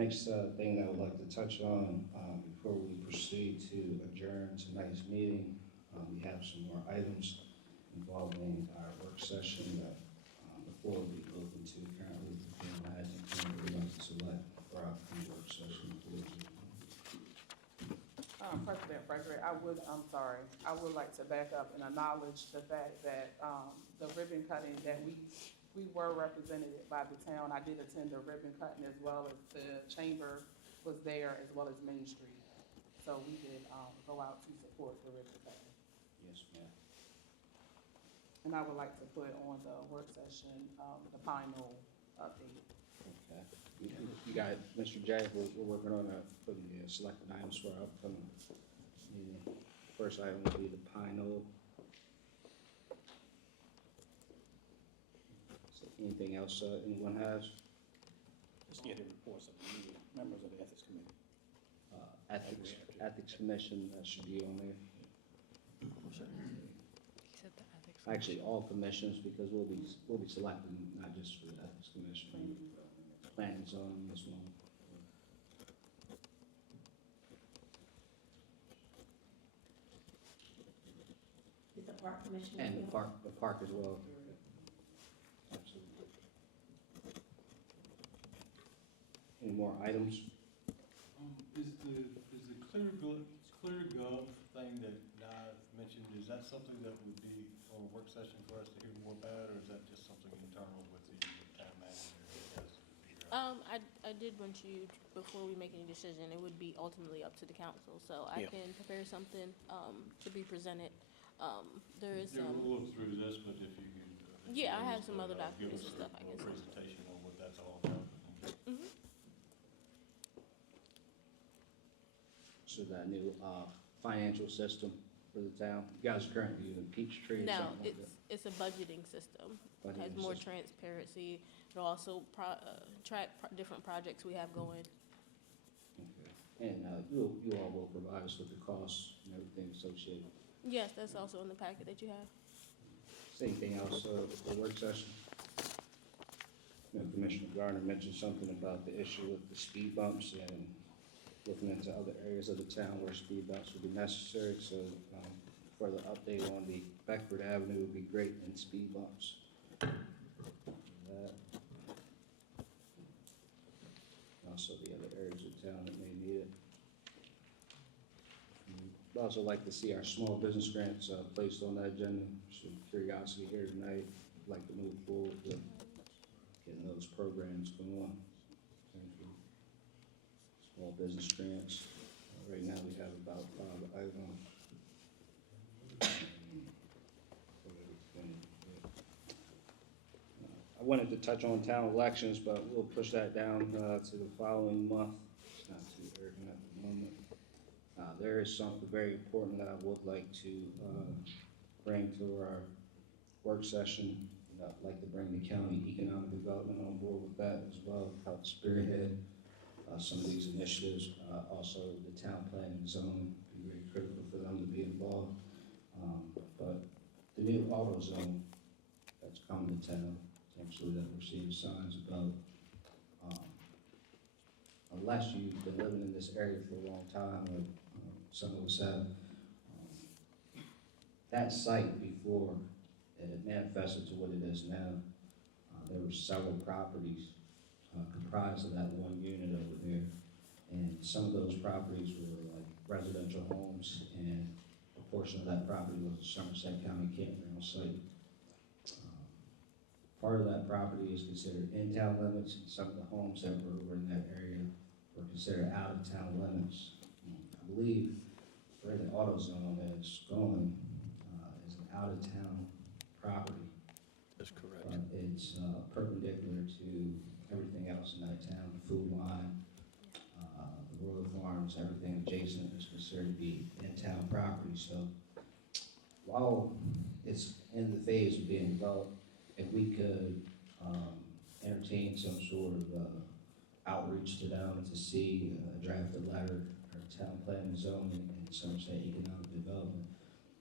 Next thing I would like to touch on before we proceed to adjourn tonight's meeting, we have some more items involving our work session that the floor will be open to. Currently, the panel hasn't come, we'd like to select for our work session. President Frederick, I would like to back up and acknowledge the fact that, the ribbon cutting that we were represented by the town. I did attend the ribbon cutting as well as the chamber was there as well as Main Street. So we did, go out to support the ribbon cutting. Yes, ma'am. And I would like to put on the work session, the final update. Okay. You got it, Mr. J. We're working on putting the selected items for our upcoming meeting. First item will be the Pine Knoll. So anything else anyone has? Just get the reports of the meeting, members of the Ethics Committee. Ethics Commission, that should be on there. Actually, all commissions, because we'll be selecting not just for the Ethics Commission, planning zoning as well. Is the park commission? And the park as well. Absolutely. Any more items? Is the ClearGov thing that Di mentioned, is that something that would be on a work session for us to hear more about, or is that just something internal with the town manager? I did want you, before we make any decision, it would be ultimately up to the council, so I Yeah. can prepare something, to be presented. There is Yeah, some, we'll look through this, but if you could. Yeah, I have some other give documents us and stuff I can a send. presentation on what that's all about. So that new financial system for the town. You guys are currently using Peachtree or no, something like that? it's a budgeting system. It has Budgeting more system. transparency. It'll also track different projects we have going. Okay. And you all will provide us with the costs and everything associated. Yes, that's also in the packet that you have. Is anything else for the work session? You know, Commissioner Garner mentioned something about the issue with the speed bumps and looking into other areas of the town where speed bumps would be necessary. So further update on the Beckford Avenue would be great, and speed bumps. Also the other areas of town that may need it. I'd also like to see our small business grants placed on that agenda. Some curiosity here tonight. I'd like to move forward with getting those programs going. Thank you. Small business grants. Right now we have about 5 items. I wanted to touch on town elections, but we'll push that down to the following month. It's not too urgent at the moment. There is something very important that I would like to bring to our work session. I'd like to bring the county economic development on board with that as well, help spearhead some of these initiatives. Also, the town planning and zoning, be very critical for them to be involved. But the new auto zone that's coming to town, essentially that we're seeing signs about, unless you've been living in this area for a long time, or some of us have, that site before it manifested to what it is now, there were several properties comprised of that one unit over there. And some of those properties were like residential homes, and a portion of that property was a Somerset County campground site. Part of that property is considered in-town limits, and some of the homes that were over in that area were considered out-of-town limits. I believe where the auto zone is going is an out-of-town property. That's correct. It's perpendicular to everything else in that town, the food line, the Royal Farms, everything adjacent is considered to be in-town property. So while it's in the phase of being developed, if we could entertain some sort of outreach to them to see a drafted letter or town planning zoning and Somerset economic development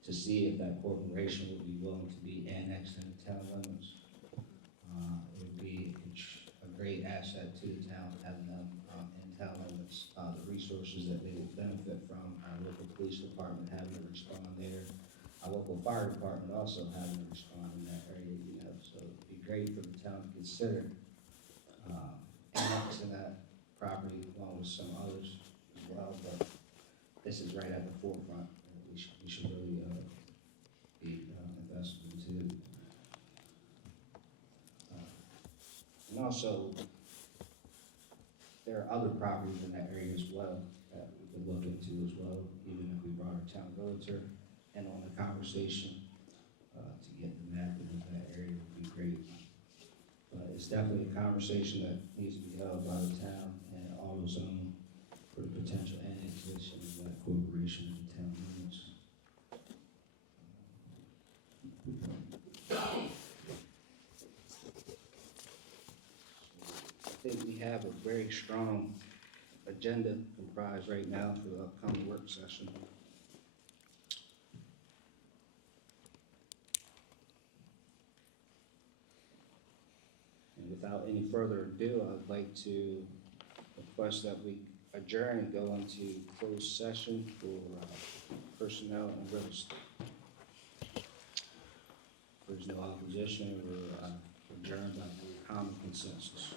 to see if that corporation would be willing to be annexed into town limits. It would be a great asset to the town having them in town limits, the resources that they would benefit from, our local police department having to respond there, our local fire department also having to respond in that area, you know, so it'd be great for the town to consider, annexing that property along with some others as well, but this is right at the forefront, and we should really, be, invested into. And also, there are other properties in that area as well that we could look into as well, even if we brought our town realtor in on the conversation, to get the mapping of that area would be great. But it's definitely a conversation that needs to be held by the town and AutoZone for the potential annexation of that corporation in the town limits. I think we have a very strong agenda comprised right now for the upcoming work session. And without any further ado, I'd like to request that we adjourn and go into closed session for personnel and real estate. If there's no opposition, we're adjourned by common consensus.